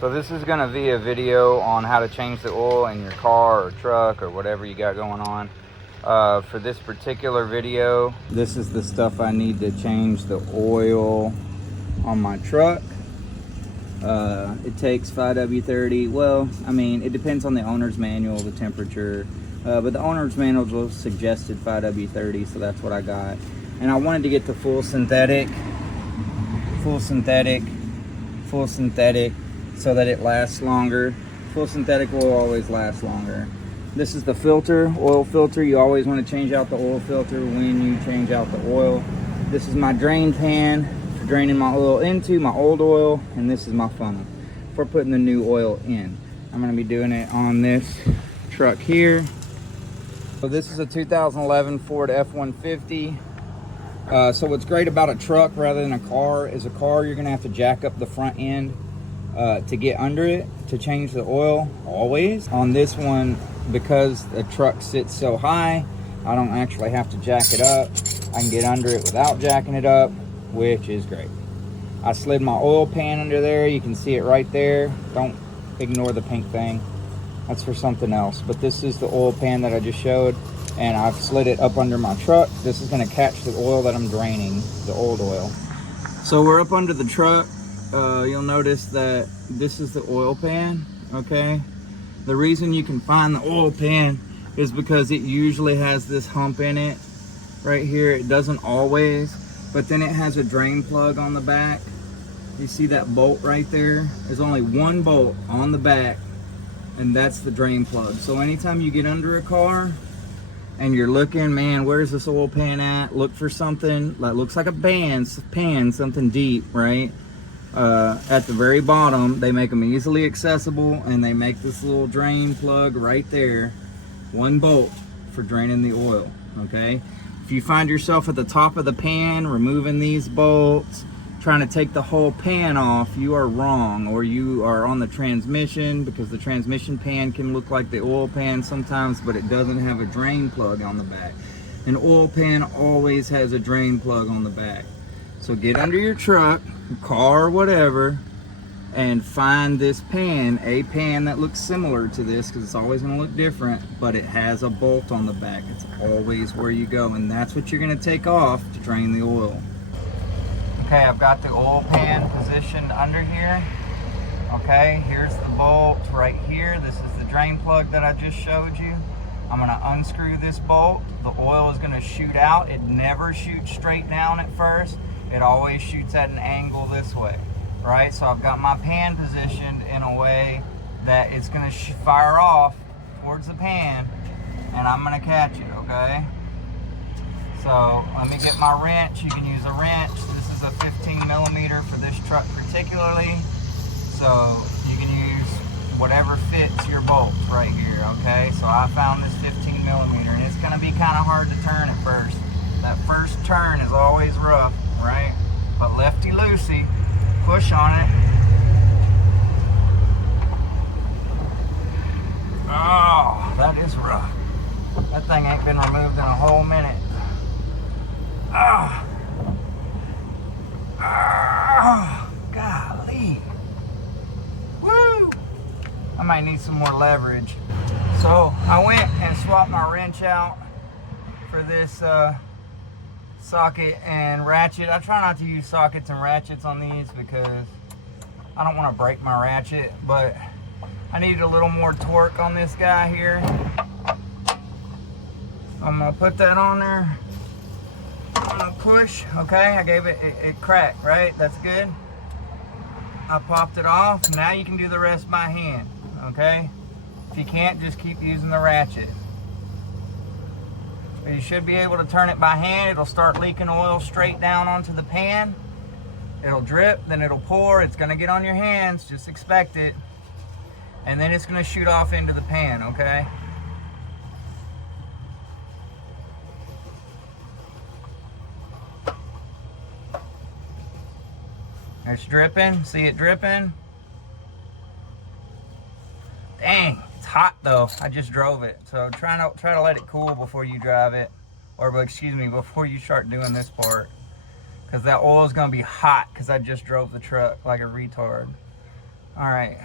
So this is going to be a video on how to change the oil in your car or truck or whatever you got going on. For this particular video, this is the stuff I need to change the oil on my truck. It takes 5W30. Well, I mean, it depends on the owner's manual, the temperature. But the owner's manual suggested 5W30, so that's what I got. And I wanted to get the full synthetic, so that it lasts longer. Full synthetic will always last longer. This is the filter, oil filter. You always want to change out the oil filter when you change out the oil. This is my drain pan for draining my oil into, my old oil, and this is my funnel for putting the new oil in. I'm going to be doing it on this truck here. So this is a 2011 Ford F150. So what's great about a truck rather than a car is a car you're going to have to jack up the front end to get under it to change the oil always. On this one, because the truck sits so high, I don't actually have to jack it up. I can get under it without jacking it up, which is great. I slid my oil pan under there. You can see it right there. Don't ignore the pink thing. That's for something else. But this is the oil pan that I just showed, and I've slid it up under my truck. This is going to catch the oil that I'm draining, the old oil. So we're up under the truck. You'll notice that this is the oil pan, okay? The reason you can find the oil pan is because it usually has this hump in it right here. It doesn't always, but then it has a drain plug on the back. You see that bolt right there? There's only one bolt on the back, and that's the drain plug. So anytime you get under a car and you're looking, man, where's this oil pan at? Look for something that looks like a pan, something deep, right? At the very bottom, they make them easily accessible, and they make this little drain plug right there, one bolt for draining the oil, okay? If you find yourself at the top of the pan removing these bolts, trying to take the whole pan off, you are wrong, or you are on the transmission, because the transmission pan can look like the oil pan sometimes, but it doesn't have a drain plug on the back. An oil pan always has a drain plug on the back. So get under your truck, car, whatever, and find this pan, a pan that looks similar to this, because it's always going to look different, but it has a bolt on the back. It's always where you go, and that's what you're going to take off to drain the oil. Okay, I've got the oil pan positioned under here. Okay, here's the bolt right here. This is the drain plug that I just showed you. I'm going to unscrew this bolt. The oil is going to shoot out. It never shoots straight down at first. It always shoots at an angle this way, right? So I've got my pan positioned in a way that it's going to fire off towards the pan, and I'm going to catch it, okay? So let me get my wrench. You can use a wrench. This is a 15 millimeter for this truck particularly. So you can use whatever fits your bolts right here, okay? So I found this 15 millimeter, and it's going to be kind of hard to turn at first. That first turn is always rough, right? But lefty-loosey, push on it. Oh, that is rough. That thing ain't been removed in a whole minute. Oh, golly. Woo! I might need some more leverage. So I went and swapped my wrench out for this socket and ratchet. I try not to use sockets and ratchets on these because I don't want to break my ratchet, but I needed a little more torque on this guy here. I'm gonna put that on there. I'm gonna push. Okay, I gave it cracked, right? That's good. I popped it off. Now you can do the rest by hand, okay? If you can't, just keep using the ratchet. But you should be able to turn it by hand. It'll start leaking oil straight down onto the pan. It'll drip, then it'll pour. It's gonna get on your hands, just expect it. And then it's gonna shoot off into the pan, okay? It's dripping, see it dripping? Dang, it's hot though. I just drove it. So try to let it cool before you drive it. Or excuse me, before you start doing this part. Because that oil is gonna be hot because I just drove the truck like a retard. All right.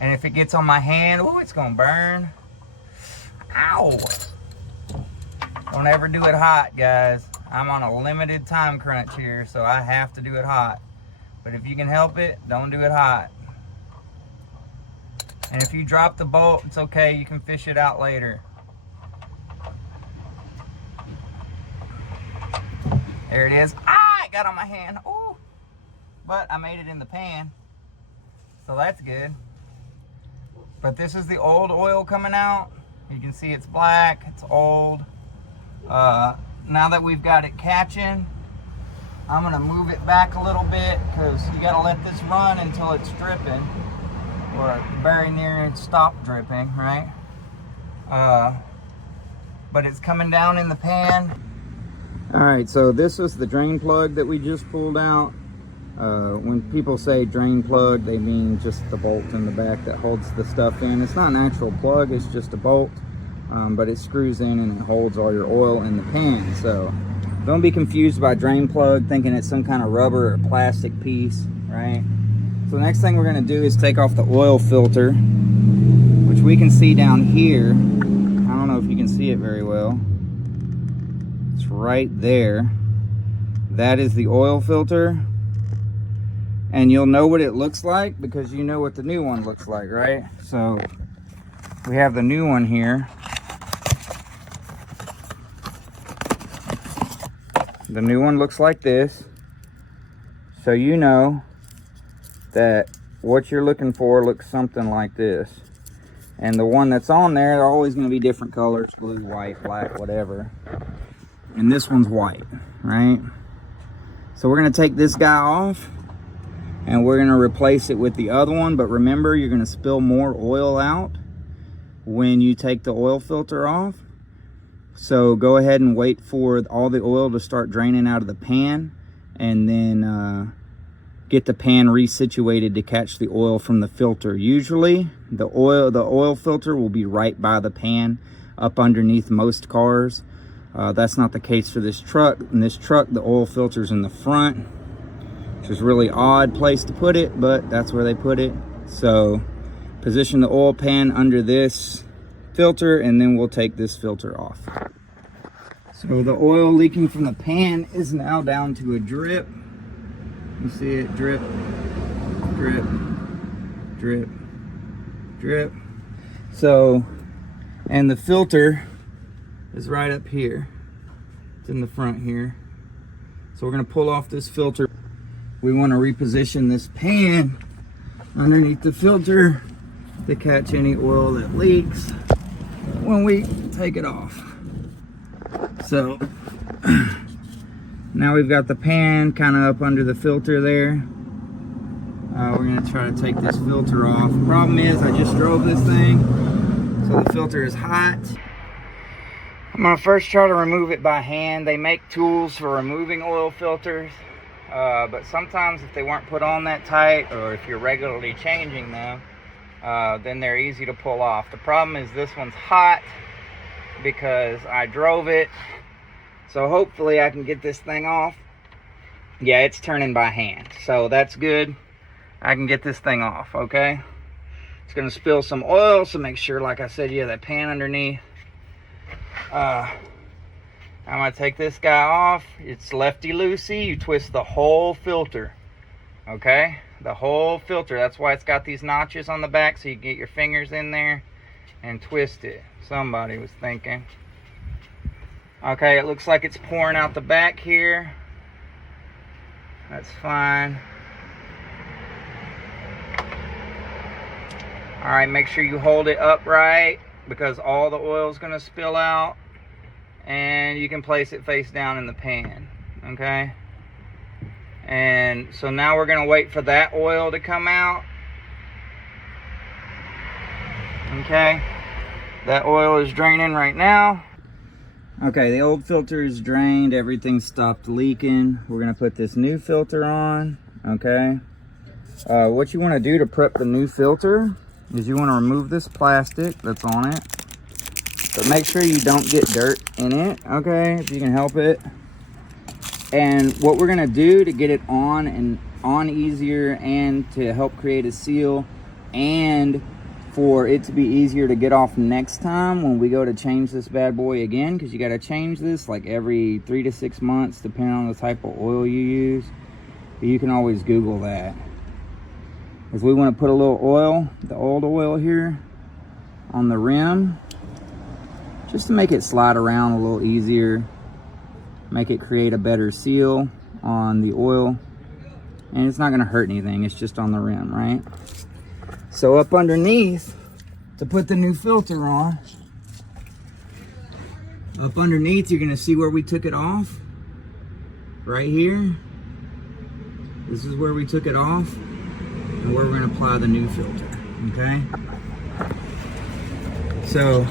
And if it gets on my hand, oh, it's gonna burn. Ow. Don't ever do it hot, guys. I'm on a limited time crunch here, so I have to do it hot. But if you can help it, don't do it hot. And if you drop the bolt, it's okay, you can fish it out later. There it is. Ah, it got on my hand. Ooh. But I made it in the pan, so that's good. But this is the old oil coming out. You can see it's black, it's old. Now that we've got it catching, I'm gonna move it back a little bit because you gotta let this run until it's dripping, or very near it stop dripping, right? But it's coming down in the pan. All right, so this was the drain plug that we just pulled out. When people say drain plug, they mean just the bolt in the back that holds the stuff in. It's not an actual plug, it's just a bolt, but it screws in and it holds all your oil in the pan. So don't be confused by drain plug thinking it's some kind of rubber or plastic piece, right? So the next thing we're gonna do is take off the oil filter, which we can see down here. I don't know if you can see it very well. It's right there. That is the oil filter. And you'll know what it looks like because you know what the new one looks like, right? So we have the new one here. The new one looks like this. So you know that what you're looking for looks something like this. And the one that's on there, they're always going to be different colors, blue, white, black, whatever. And this one's white, right? So we're going to take this guy off and we're going to replace it with the other one. But remember, you're going to spill more oil out when you take the oil filter off. So go ahead and wait for all the oil to start draining out of the pan, and then get the pan resituated to catch the oil from the filter. Usually the oil filter will be right by the pan, up underneath most cars. That's not the case for this truck. In this truck, the oil filter's in the front, which is a really odd place to put it, but that's where they put it. So position the oil pan under this filter, and then we'll take this filter off. So the oil leaking from the pan is now down to a drip. You see it drip, drip, drip, drip. So, and the filter is right up here. It's in the front here. So we're gonna pull off this filter. We wanna reposition this pan underneath the filter to catch any oil that leaks when we take it off. So now we've got the pan kind of up under the filter there. We're gonna try to take this filter off. Problem is, I just drove this thing, so the filter is hot. I'm gonna first try to remove it by hand. They make tools for removing oil filters, but sometimes if they weren't put on that tight, or if you're regularly changing them, then they're easy to pull off. The problem is this one's hot because I drove it. So hopefully I can get this thing off. Yeah, it's turning by hand, so that's good. I can get this thing off, okay? It's gonna spill some oil, so make sure, like I said, you have that pan underneath. I'm gonna take this guy off. It's lefty-loosey. You twist the whole filter, okay? The whole filter. That's why it's got these notches on the back, so you can get your fingers in there and twist it. Somebody was thinking. Okay, it looks like it's pouring out the back here. That's fine. All right, make sure you hold it upright because all the oil is going to spill out, and you can place it face down in the pan, okay? And so now we're going to wait for that oil to come out. Okay, that oil is draining right now. Okay, the old filter is drained, everything stopped leaking. We're gonna put this new filter on, okay? What you wanna do to prep the new filter is you wanna remove this plastic that's on it, but make sure you don't get dirt in it, okay, if you can help it. And what we're gonna do to get it on and on easier and to help create a seal, and for it to be easier to get off next time when we go to change this bad boy again, because you got to change this like every 3 to 6 months depending on the type of oil you use. But you can always Google that. Because we want to put a little oil, the old oil here, on the rim, just to make it slide around a little easier, make it create a better seal on the oil, and it's not going to hurt anything, it's just on the rim, right? So up underneath, to put the new filter on, up underneath you're going to see where we took it off, right here. This is where we took it off and where we're going to apply the new filter, okay? So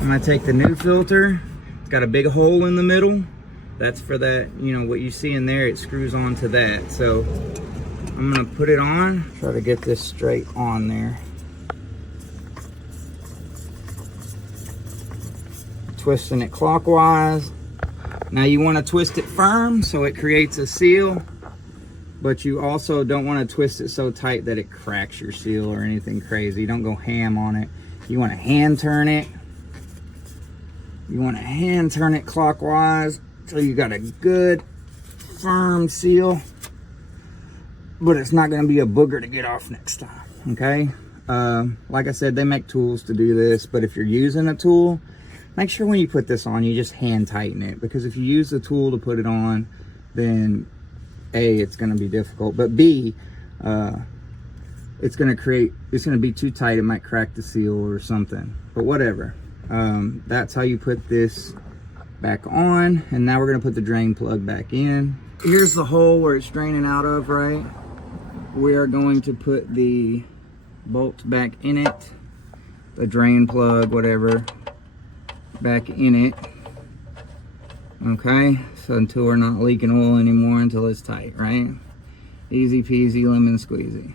I'm going to take the new filter. It's got a big hole in the middle. That's for that, you know, what you see in there, it screws onto that. So I'm going to put it on, try to get this straight on there. Twisting it clockwise. Now you want to twist it firm so it creates a seal, but you also don't want to twist it so tight that it cracks your seal or anything crazy. Don't go ham on it. You want to hand turn it. You want to hand turn it clockwise so you got a good firm seal, but it's not going to be a booger to get off next time, okay? Like I said, they make tools to do this, but if you're using a tool, make sure when you put this on, you just hand tighten it, because if you use the tool to put it on, then A, it's going to be difficult, but B, it's going to be too tight. It might crack the seal or something, but whatever. That's how you put this back on. And now we're going to put the drain plug back in. Here's the hole where it's draining out of, right? We are going to put the bolt back in it, the drain plug, whatever, back in it. Okay, so until we're not leaking oil anymore, until it's tight, right? Easy peasy lemon squeezy.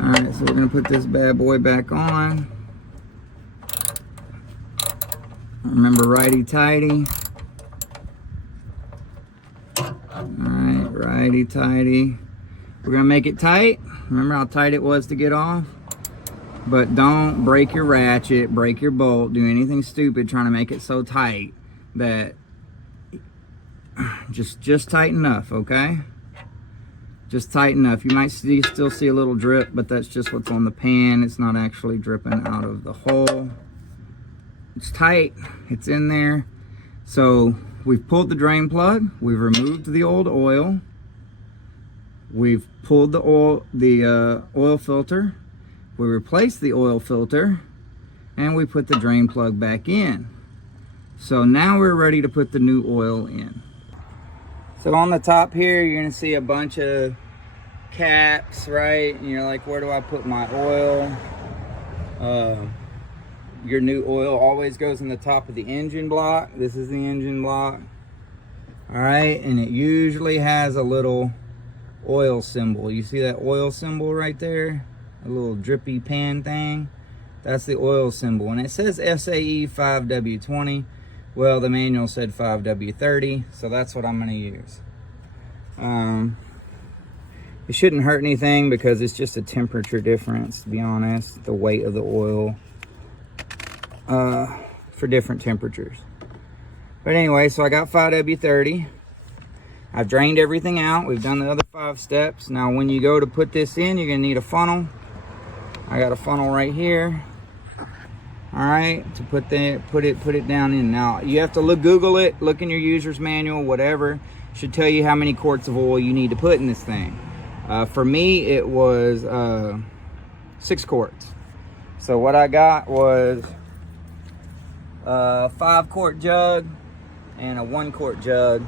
Alright, so we're going to put this bad boy back on. Remember, righty-tighty. Alright, righty-tighty. We're going to make it tight. Remember how tight it was to get off? But don't break your ratchet, break your bolt, do anything stupid trying to make it so tight that... Just tight enough, okay? Just tight enough. You might still see a little drip, but that's just what's on the pan. It's not actually dripping out of the hole. It's tight. It's in there. So we've pulled the drain plug. We've removed the old oil. We've pulled the oil filter. We replaced the oil filter, and we put the drain plug back in. So now we're ready to put the new oil in. So on the top here, you're gonna see a bunch of caps, right? And you're like, where do I put my oil? Your new oil always goes in the top of the engine block. This is the engine block. All right, and it usually has a little oil symbol. You see that oil symbol right there? A little drippy pan thing. That's the oil symbol. And it says SAE 5W20. Well, the manual said 5W30, so that's what I'm going to use. It shouldn't hurt anything because it's just a temperature difference, to be honest. The weight of the oil for different temperatures. But anyway, so I got 5W30. I've drained everything out. We've done the other 5 steps. Now, when you go to put this in, you're going to need a funnel. I got a funnel right here. All right, to put it down in. Now you have to Google it, look in your user's manual, whatever. Should tell you how many quarts of oil you need to put in this thing. For me, it was 6 quarts. So what I got was a 5-quart jug and a 1-quart jug.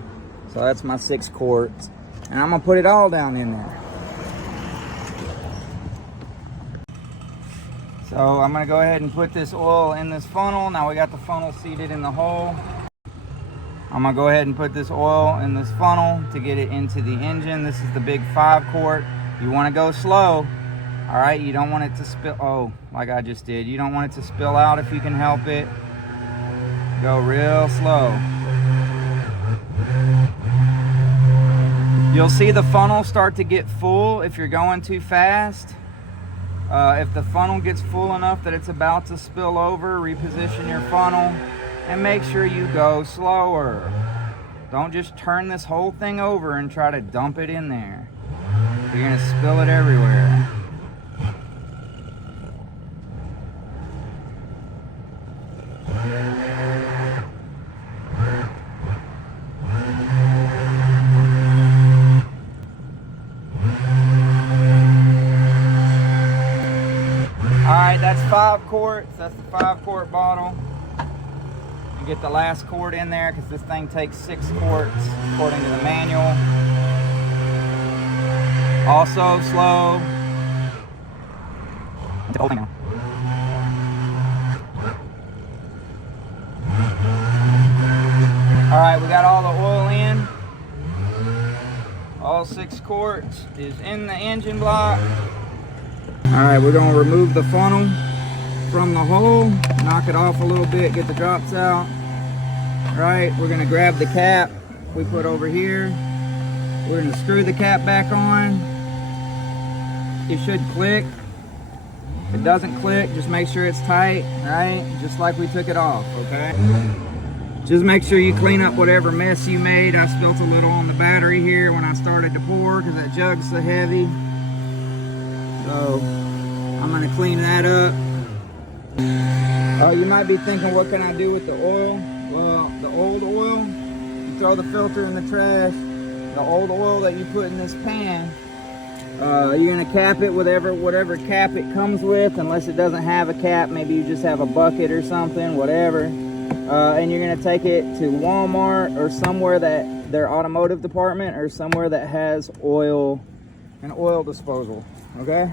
So that's my 6 quarts, and I'm gonna put it all down in there. So I'm gonna go ahead and put this oil in this funnel. Now we got the funnel seated in the hole. I'm gonna go ahead and put this oil in this funnel to get it into the engine. This is the big 5-quart. You wanna go slow, all right? You don't want it to spill, oh, like I just did. You don't want it to spill out if you can help it. Go real slow. You'll see the funnel start to get full if you're going too fast. If the funnel gets full enough that it's about to spill over, reposition your funnel and make sure you go slower. Don't just turn this whole thing over and try to dump it in there. You're gonna spill it everywhere. Alright, that's 5 quarts. That's the 5-quart bottle. You get the last quart in there because this thing takes 6 quarts according to the manual. Also slow. It's the whole thing now. Alright, we got all the oil in. All 6 quarts is in the engine block. Alright, we're going to remove the funnel from the hole, knock it off a little bit, get the drops out. Alright, we're going to grab the cap we put over here. We're going to screw the cap back on. It should click. If it doesn't click, just make sure it's tight, right? Just like we took it off, okay? Just make sure you clean up whatever mess you made. I spilled a little on the battery here when I started to pour because that jug's so heavy. So I'm gonna clean that up. You might be thinking, what can I do with the oil? Well, the old oil, you throw the filter in the trash. The old oil that you put in this pan, you're gonna cap it with whatever cap it comes with, unless it doesn't have a cap. Maybe you just have a bucket or something, whatever. And you're gonna take it to Walmart or somewhere that their automotive department or somewhere that has an oil disposal. Okay?